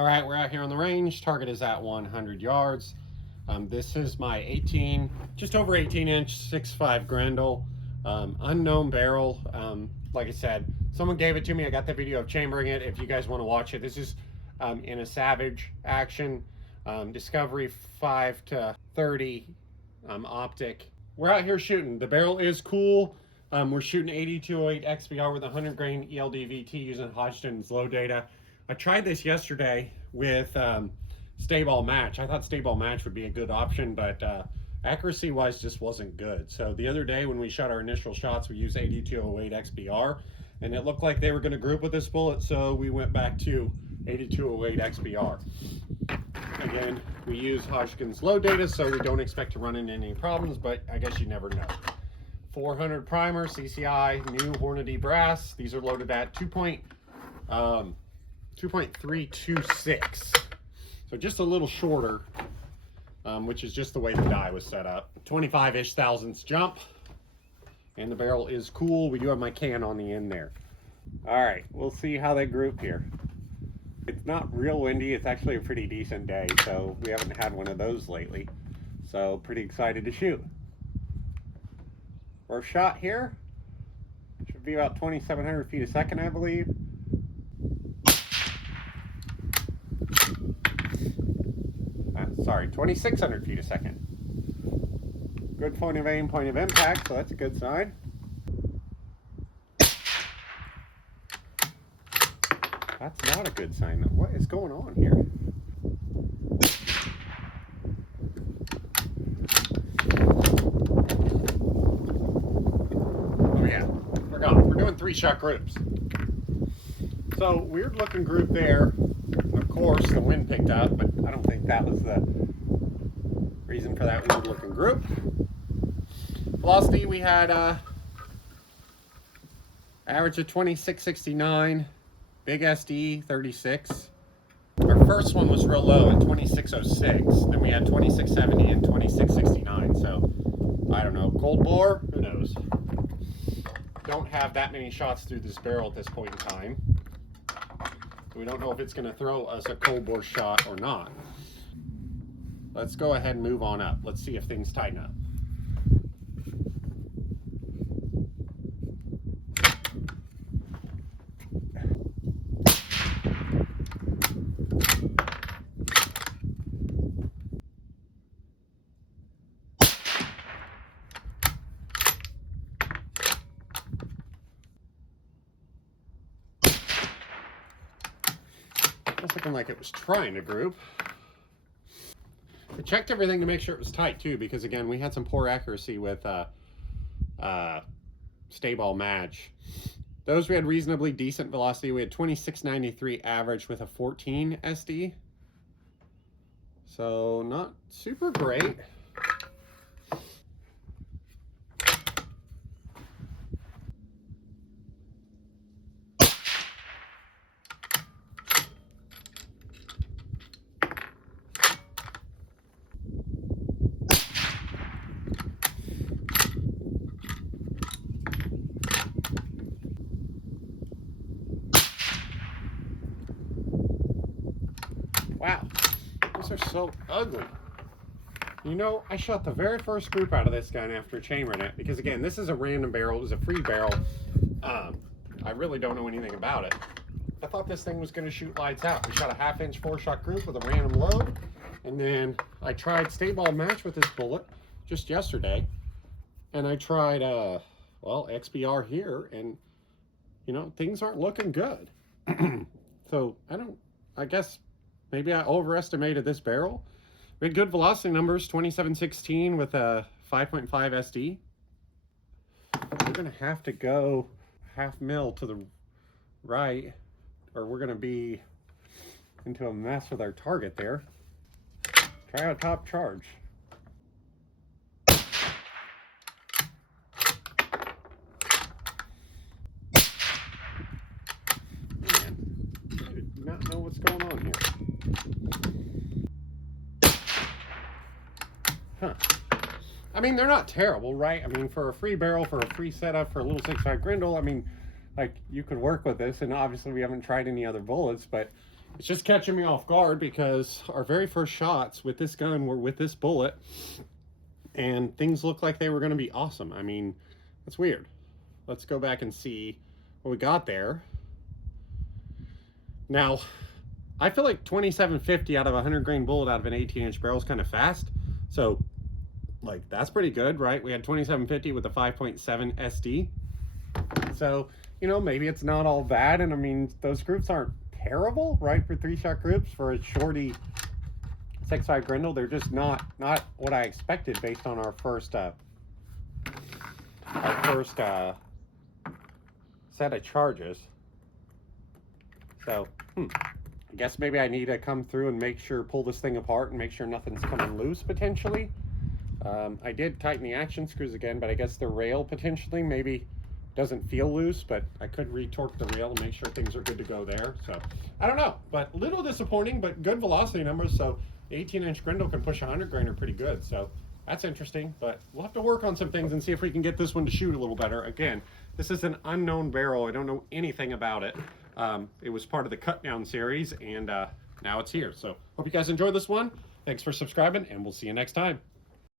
All right, we're out here on the range. Target is at 100 yards. This is my just over 18 inch 6.5 Grendel, unknown barrel. Like I said, someone gave it to me. I got the video of chambering it. If you guys want to watch it, this is in a Savage action, Discovery 5 to 30 optic. We're out here shooting. The barrel is cool. We're shooting 8208 XBR with 100 grain ELD-VT using Hodgdon's low data. I tried this yesterday with stay ball match. I thought stay ball match would be a good option, but accuracy wise just wasn't good. So the other day when we shot our initial shots, we used 8208 XBR and it looked like they were going to group with this bullet, so we went back to 8208 XBR. Again, we use Hodgdon's low data, so we don't expect to run into any problems, but I guess you never know. 400 primer, CCI, new Hornady brass. These are loaded at 2.326, so just a little shorter, which is just the way the die was set up. 25-ish thousandths jump, and the barrel is cool. We do have my can on the end there. All right, we'll see how they group here. It's not real windy. It's actually a pretty decent day, so we haven't had one of those lately. So pretty excited to shoot. First shot here should be about 2,700 feet a second, I believe. Sorry, 2,600 feet a second. Good point of aim, point of impact, so that's a good sign. That's not a good sign. What is going on here? Oh yeah, we're doing 3-shot groups. So weird looking group there. Of course, the wind picked up, but I don't think that was the reason for that weird looking group. Velocity, we had average of 2669, big SD 36. Our first one was real low at 2606. Then we had 2670 and 2669. So I don't know, cold bore, who knows? Don't have that many shots through this barrel at this point in time. We don't know if it's going to throw us a cold bore shot or not. Let's go ahead and move on up. Let's see if things tighten up. It's looking like it was trying to group. I checked everything to make sure it was tight too, because again, we had some poor accuracy with stay ball match. Those we had reasonably decent velocity. We had 2693 average with a 14 SD. So not super great. Wow, these are so ugly. You know, I shot the very first group out of this gun after chambering it, because again, this is a random barrel. It was a free barrel. I really don't know anything about it. I thought this thing was going to shoot lights out. We shot a 1/2-inch 4-shot group with a random load, and then I tried stay ball match with this bullet just yesterday, and I tried well, XBR here, and you know, things aren't looking good. So I guess maybe I overestimated this barrel. We had good velocity numbers, 2716 with a 5.5 SD. We're gonna have to go 1/2 mil to the right, or we're gonna be into a mess with our target there. Try a top charge. Man, I do not know what's going on here. Huh. I mean, they're not terrible, right? I mean, for a free barrel, for a free setup, for a little 6.5 Grendel, I mean, like, you could work with this, and obviously we haven't tried any other bullets, but It's just catching me off guard because our very first shots with this gun were with this bullet, and things look like they were going to be awesome. I mean, that's weird. Let's go back and see what we got there. Now, I feel like 2750 out of a 100 grain bullet out of an 18-inch barrel is kind of fast. So, like, that's pretty good, right? We had 2750 with a 5.7 SD. So, you know, maybe it's not all bad. And I mean, those groups aren't terrible, right? For 3-shot groups for a shorty 6.5 Grendel, they're just not what I expected based on our first set of charges. So, I guess maybe I need to come through and make sure, pull this thing apart and make sure nothing's coming loose potentially. I did tighten the action screws again, but I guess the rail potentially maybe doesn't feel loose, but I could retorque the rail and make sure things are good to go there. So I don't know, but a little disappointing, but good velocity numbers. So 18-inch Grendel can push 100 grainer pretty good. So that's interesting, but we'll have to work on some things and see if we can get this one to shoot a little better. Again, this is an unknown barrel. I don't know anything about it. It was part of the cut down series, and now it's here. So hope you guys enjoyed this one. Thanks for subscribing, and we'll see you next time.